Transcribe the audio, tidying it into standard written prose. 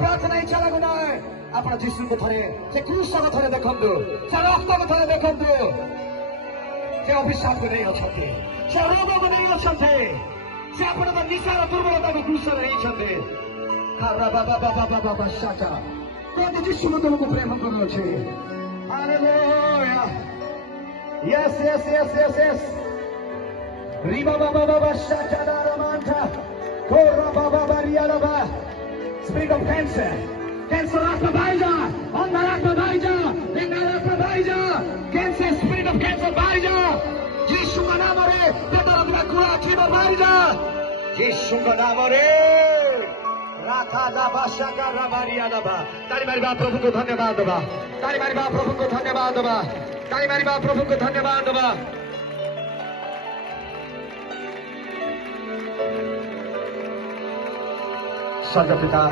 प्रार्थना इच्छा लगुनाए आपण जीशु को थरे से क्रूस को थरे देखंतु से रक्त को थरे देखंतु से अभिशाप को नहीं अछते से रोग को नहीं अछते से आपण निशार दुर्बलता को क्रूस रे नहीं छते हारा बाबा बाबा बाबा बशाचा कोन जीशु को तुमको प्रेम करो छे hallelujah yes yes yes yes yes रिबा बाबा बाबा शाचा दारमांता कोरा बाबा बारियालबा Spirit of cancer, cancer after Baija, on the after Baija, in the after Baija, cancer, spirit of cancer Baija, Jishu Ganamore, Peter of the Kura Baija, Jishu Ganamore, Raka Laba Shaka Rabarianaba, Tarimariba Prabhu को धन्यवाद दबा, तारीमारिबा प्रभु को धन्यवाद दबा, तारीमारिबा प्रभु को धन्यवाद दबा। स्वर्ग पिता